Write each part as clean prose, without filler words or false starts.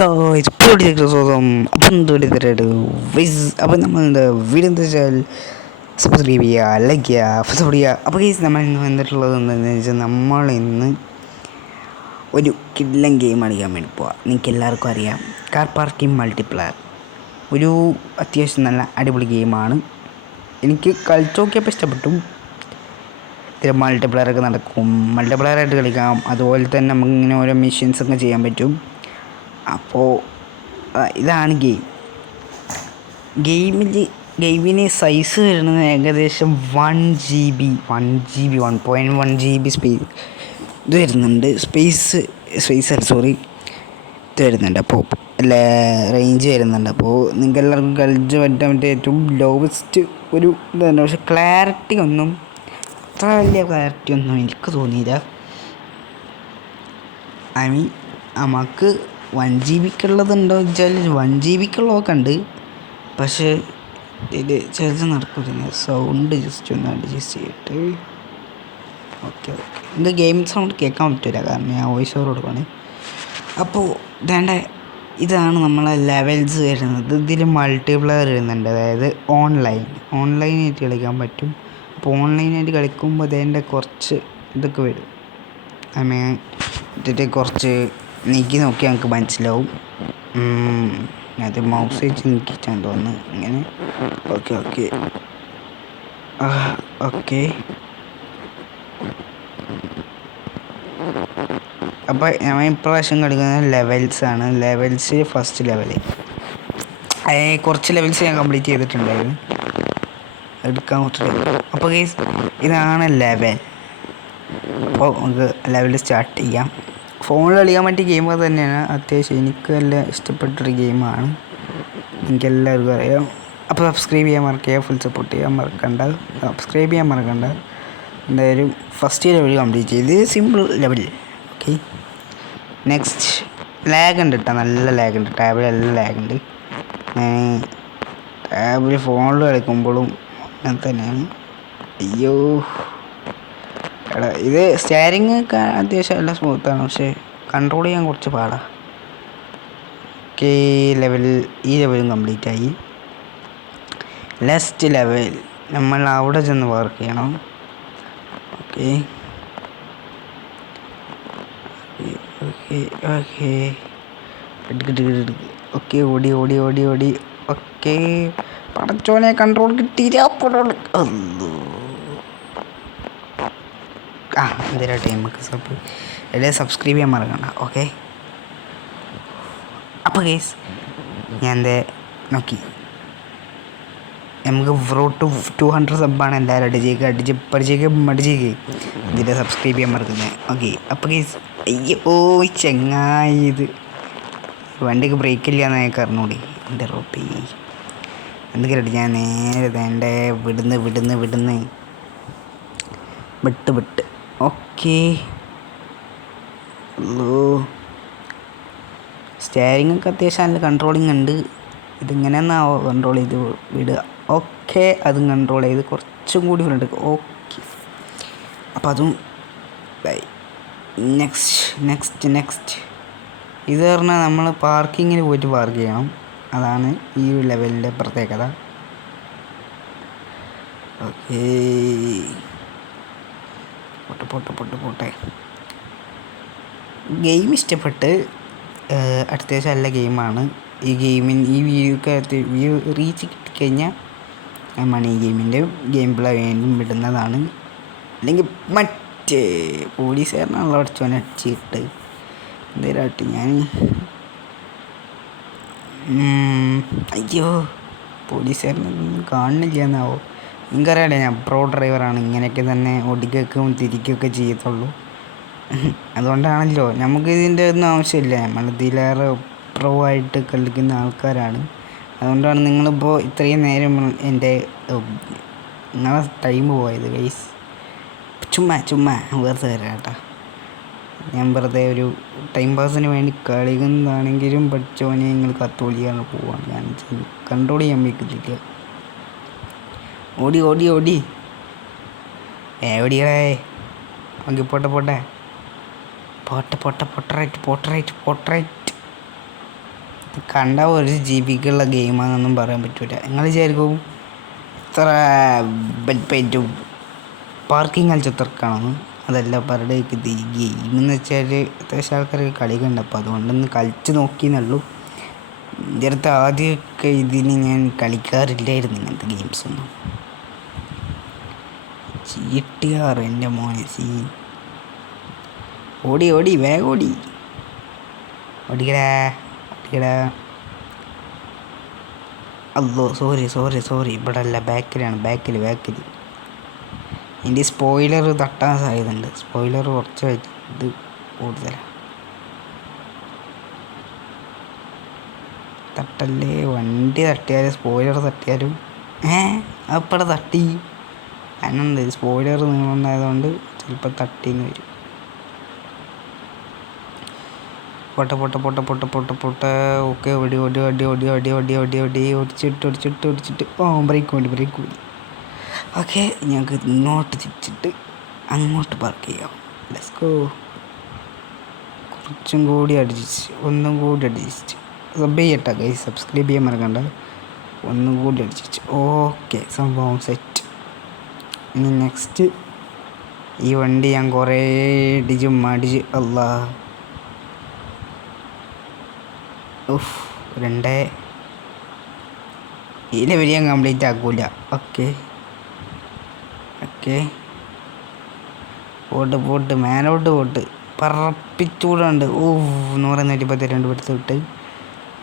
സ്വാഗതം. അപ്പം എന്തുകൊണ്ട് വൈസ് അപ്പം നമ്മൾ എന്താ വീഡിയോ എന്താ വെച്ചാൽ സബ്സ്ക്രൈബ് ചെയ്യുക, ലൈക്ക് ചെയ്യുക, സപ്പോർട്ട് ചെയ്യുക. അപ്പോൾ ഗൈസ് നമ്മൾ ഇന്ന് വന്നിട്ടുള്ളത് എന്താണെന്ന് വെച്ചാൽ നമ്മൾ ഇന്ന് ഒരു കിഡ്ലൻ ഗെയിം കളിക്കാൻ വേണ്ടി പോവാം. നിങ്ങൾക്ക് എല്ലാവർക്കും അറിയാം, കാർ പാർക്കിംഗ് മൾട്ടിപ്ലെയർ ഒരു അത്യാവശ്യം നല്ല അടിപൊളി ഗെയിമാണ്. എനിക്ക് കളിച്ച് നോക്കിയപ്പോൾ ഇഷ്ടപ്പെട്ടു. ഇതിൽ മൾട്ടിപ്ലെയറൊക്കെ നടക്കും, മൾട്ടിപ്ലെയറായിട്ട് കളിക്കാം. അതുപോലെ തന്നെ നമുക്കിങ്ങനെ ഓരോ മിഷൻസൊക്കെ ചെയ്യാൻ പറ്റും. അപ്പോൾ ഇതാണ് ഗെയിമിന് സൈസ് വരുന്നത് ഏകദേശം 1 GB 1.1 GB സ്പേസ് ഇത് വരുന്നുണ്ട്. ഇത് വരുന്നുണ്ട്. അപ്പോൾ റേഞ്ച് വരുന്നുണ്ട്. അപ്പോൾ നിങ്ങൾക്ക് എല്ലാവർക്കും കളിച്ച് പറ്റാൻ പറ്റിയ ഏറ്റവും ലോവസ്റ്റ് ഒരു ഇതാണ്. പക്ഷെ ക്ലാരിറ്റി ഒന്നും അത്ര വലിയ ക്ലാരിറ്റി ഒന്നും എനിക്ക് തോന്നിയില്ല. നമുക്ക് 1 GB ഉള്ളതുണ്ടോ എന്ന് വെച്ചാൽ 1 GB ഉള്ളതൊക്കെ ഉണ്ട്. പക്ഷേ ഇത് ചിലത് നടക്കില്ല. സൗണ്ട് ജസ്റ്റ് ഒന്ന് അഡ്ജസ്റ്റ് ചെയ്തിട്ട് ഓക്കെ. ഇത് ഗെയിം സൗണ്ട് കേൾക്കാൻ പറ്റില്ല, കാരണം ഞാൻ വോയിസ് ഓവർ കൊടുക്കുകയാണ്. അപ്പോൾ ഇതാണ് നമ്മളെ ലെവൽസ് വരുന്നത്. ഇതിൽ മൾട്ടിപ്ലെയർ വരുന്നുണ്ട്, അതായത് ഓൺലൈനായിട്ട് കളിക്കാൻ പറ്റും. അപ്പോൾ ഓൺലൈനായിട്ട് കളിക്കുമ്പോൾ അതിൻ്റെ കുറച്ച് ഇതൊക്കെ വരും. ഇതിൻ്റെ കുറച്ച് നീക്കി നോക്കിയാൽ നമുക്ക് മനസ്സിലാവും. അത് മൗസ് വെച്ച് നീക്കിച്ചാൻ തോന്നുന്നു. ഇങ്ങനെ ഓക്കെ. അപ്പോൾ ഞാൻ ഇപ്രാവശ്യം കളിക്കുന്നത് ലെവൽസാണ്. ഫസ്റ്റ് ലെവൽ കുറച്ച് ലെവൽസ് ഞാൻ കംപ്ലീറ്റ് ചെയ്തിട്ടുണ്ടായിരുന്നു. എടുക്കാൻ കുറച്ച്. അപ്പോൾ ഗൈസ് ഇതാണ് ലെവൽ. അപ്പോൾ നമുക്ക് ലെവൽ സ്റ്റാർട്ട് ചെയ്യാം. ഫോണിൽ കളിക്കാൻ പറ്റിയ ഗെയിം തന്നെയാണ്. അത്യാവശ്യം എനിക്ക് നല്ല ഇഷ്ടപ്പെട്ടൊരു ഗെയിമാണ്, എനിക്കെല്ലാവർക്കും അറിയാം. അപ്പോൾ സബ്സ്ക്രൈബ് ചെയ്യാൻ മറക്കുക, ഫുൾ സപ്പോർട്ട് ചെയ്യാൻ മറക്കണ്ട, എന്തായാലും ഫസ്റ്റ് ലെവൽ കംപ്ലീറ്റ് ചെയ്ത് simple level. Okay, next. Lag ഉണ്ട് കേട്ടോ, നല്ല ലാഗ് ഉണ്ട്. ടാബിലെല്ലാം ലാഗ് ഉണ്ട്. ടാബിൽ ഫോണിൽ കളിക്കുമ്പോഴും അങ്ങനെ തന്നെയാണ്. അയ്യോ എടാ, ഇത് സ്റ്റിയറിംഗ് ഒക്കെ അത്യാവശ്യം നല്ല സ്മൂത്താണ്, പക്ഷേ കൺട്രോൾ ചെയ്യാൻ കുറച്ച് പാടാണ്. ഓക്കെ, ഈ ലെവലും കംപ്ലീറ്റ് ആയി. നെക്സ്റ്റ് ലെവൽ നമ്മൾ അവിടെ ചെന്ന് വർക്ക് ചെയ്യണം. ഓക്കെ ഓടി. ഓക്കെ, പടച്ചോനെ കൺട്രോൾ കിട്ടിയില്ല. എന്തിനാ ടൈമൊക്കെ സബ്സ്ക്രൈബ് ചെയ്യാൻ മറക്കണ്ട. ഓക്കെ, അപ്പോൾ ഗൈസ് ഞാൻ നോക്കി, നമുക്ക് 200 സബ്ബാണ്. എല്ലാവരും അടിച്ചേക്ക് ഇതിൻ്റെ സബ്സ്ക്രൈബ് ചെയ്യാൻ മറക്കുന്നത്. ഓക്കെ, അപ്പോൾ ഗൈസ് അയ്യോ ചെങ്ങായി, ഇത് വണ്ടിക്ക് ബ്രേക്കില്ല എന്ന് എനിക്ക് അറിഞ്ഞൂടി. എൻ്റെ റോപ്പി എന്തൊക്കെ ഞാൻ നേരെ വിടുന്ന് വിട്ട്. ഓക്കെ, സ്റ്റിയറിംഗ് ഒക്കെ അത്യാവശ്യം നല്ല കൺട്രോളിങ് ഉണ്ട്. ഇതിങ്ങനെയെന്നാവോ കൺട്രോൾ ചെയ്ത് വിടുക. ഓക്കെ, അതും കൺട്രോൾ ചെയ്ത് കുറച്ചും കൂടി ഫ്രണ്ട്. ഓക്കെ, അപ്പോൾ അതും നെക്സ്റ്റ്. ഇത് പറഞ്ഞാൽ നമ്മൾ പാർക്കിങ്ങിൽ പോയിട്ട് പാർക്ക് ചെയ്യണം. അതാണ് ഈ ലെവലിൻ്റെ പ്രത്യേകത. ഓക്കെ, പോട്ടെ. ഗെയിം ഇഷ്ടപ്പെട്ട്, അത്യാവശ്യം നല്ല ഗെയിമാണ്. ഈ വ്യൂ റീച്ച് കിട്ടിക്കഴിഞ്ഞാൽ നമ്മൾ ഈ ഗെയിം പ്ലേ വീണ്ടും വിടുന്നതാണ്. അല്ലെങ്കിൽ മറ്റേ പോലീസുകാരനാണല്ലോ അടിച്ചോനെ അടിച്ചിട്ട് എന്തേലാട്ട് ഞാൻ. അയ്യോ, പോലീസുകാരനൊന്നും കാണുന്നില്ല എന്നാവോ. നിങ്ങൾക്കറിയാലേ ഞാൻ പ്രോ ഡ്രൈവറാണ്. ഇങ്ങനെയൊക്കെ തന്നെ ഒടിക്കുകയും തിരിക്കുകയൊക്കെ ചെയ്യത്തുള്ളൂ. അതുകൊണ്ടാണല്ലോ നമുക്ക് ഇതിൻ്റെ ഒന്നും ആവശ്യമില്ല. നമ്മളിതിലേറെ പ്രോ ആയിട്ട് കളിക്കുന്ന ആൾക്കാരാണ്. അതുകൊണ്ടാണ് നിങ്ങളിപ്പോൾ ഇത്രയും നേരം നിങ്ങളെ ടൈം പോയത് ഗൈസ്. ചുമ്മാ വെറുതെ തരാം കേട്ടോ. ഞാൻ വെറുതെ ഒരു ടൈം പാസിന് വേണ്ടി കളിക്കുന്നതാണെങ്കിലും പഠിച്ചോനെ നിങ്ങൾ കത്തോളിയാണ് പോവാണ്. ഞാൻ കൺട്രോൾ ചെയ്യാൻ പറ്റില്ല. ഓടി എവിടെയാ? ഓക്കെ, പോട്ടെ. പോട്ടെ. ഇത് കണ്ട 1 GB ഗെയിമാണെന്നൊന്നും പറയാൻ പറ്റില്ല. നിങ്ങൾ വിചാരിക്കും ഇത്ര പറ്റും പാർക്കിംഗ് കളിച്ചത്രക്കാണെന്ന്. അതല്ല പറയുടെ ഇത് ഈ ഗെയിം എന്ന് വെച്ചാൽ അത്യാവശ്യം ആൾക്കാർക്ക് കളിക്കുന്നുണ്ട്. അപ്പോൾ അതുകൊണ്ടൊന്ന് കളിച്ച് നോക്കിയെന്നുള്ളൂ. എൻ്റെ അടുത്ത് ആദ്യമൊക്കെ ഇതിന് ഞാൻ കളിക്കാറില്ലായിരുന്നു ഇങ്ങനത്തെ ഗെയിംസൊന്നും. GTA എൻ്റെ മോനെ സീൻ. ഓടി വേഗം ഓടിക്കടാ. അല്ലോ സോറി ഇവിടെ അല്ല, ബാക്കിൽ എൻ്റെ സ്പോയിലർ തട്ടാൻ സാധ്യതയുണ്ട്. സ്പോയിലർ കുറച്ച് ഇത് കൂടുതലാണ്. തട്ടല്ലേ, വണ്ടി തട്ടിയാലും സ്പോയിലർ തട്ടിയാലും അപ്പടെ തട്ടി. അതിനുണ്ട് സ്പോയിലർ നീളുണ്ടായതുകൊണ്ട് ചിലപ്പോൾ തട്ടിന്ന് വരും. പൊട്ട. ഓക്കെ ഓടി ഓടിച്ചിട്ട് ബ്രേക്ക് വേണ്ടി. ഓക്കെ, ഞങ്ങൾക്ക് ഇങ്ങോട്ട് തിരിച്ചിട്ട് അങ്ങോട്ട് പാർക്ക് ചെയ്യാം. Let's go. കുറച്ചും കൂടി ഒന്നും കൂടി അടിച്ചിട്ട് സബ്സ്ക്രൈബ് ചെയ്യാൻ മറക്കണ്ട. ഒന്നും കൂടി അടിച്ചിട്ട് ഓക്കെ, സംഭവം സെറ്റ്. ഇനി നെക്സ്റ്റ് ഈ വണ്ടി ഞാൻ കുറേ മടിച്ച് അല്ലാ ഈ ലെവൽ ഞാൻ കംപ്ലീറ്റ് ആക്കൂല. ഓക്കെ പോട്ട് മേലോട്ട് പറപ്പിച്ചൂടുണ്ട്. 142 പെടുത്ത് വിട്ട്.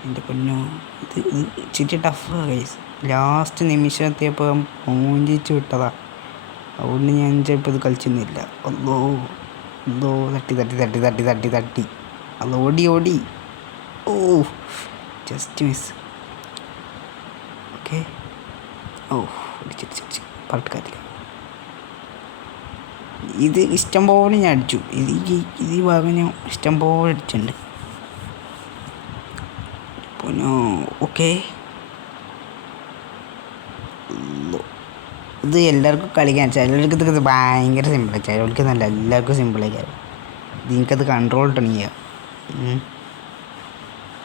എൻ്റെ പൊന്നോ, ഇത് ഇച്ചിരി ടഫ് ഗൈസ്. ലാസ്റ്റ് നിമിഷം എത്തിയപ്പോൾ മോഞ്ചിച്ച് വിട്ടതാ. അതുകൊണ്ട് ഞാൻ ചിലപ്പോൾ ഇത് കളിച്ചൊന്നുമില്ല. അല്ലോ തട്ടി അല്ലോ ഓടി ജസ്റ്റ് മിസ്. ഓക്കെ പാട്ടുകാരില്ല. ഇത് ഇഷ്ടം പോലെ ഞാൻ അടിച്ചു. ഇത് ഈ ഭാഗം ഞാൻ ഇഷ്ടം പോലെ അടിച്ചിട്ടുണ്ട്. പിന്നെ ഓക്കെ, ഇത് എല്ലാവർക്കും കളിക്കാൻ. ചിലർക്ക് ഇത് ഭയങ്കര സിമ്പിളാണ്, ചിലർക്ക് നല്ല എല്ലാവർക്കും സിമ്പിളായിരിക്കും. ഇത് എനിക്കത് കൺട്രോൾ ചെയ്യാം.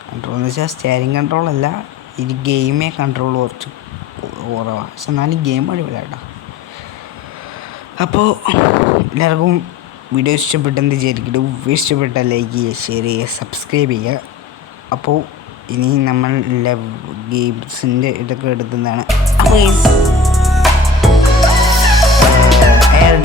കൺട്രോൾ എന്ന് വെച്ചാൽ സ്റ്റിയറിംഗ് കൺട്രോളല്ല, ഇത് ഗെയിമേ കൺട്രോൾ കുറച്ച് കുറവാണ്. പക്ഷെ എന്നാലും ഗെയിം അടിപൊളിയാട്ടോ. അപ്പോൾ എല്ലാവർക്കും വീഡിയോ ഇഷ്ടപ്പെട്ടെന്ന് വിചാരിക്കും. ഇഷ്ടപ്പെട്ടാൽ ലൈക്ക് ചെയ്യുക, ഷെയർ ചെയ്യുക, സബ്സ്ക്രൈബ് ചെയ്യുക. അപ്പോൾ ഇനി നമ്മൾ ഗെയിംസിൻ്റെ ഇതൊക്കെ എടുക്കുന്നതാണ്. അപ്പോൾ എയർ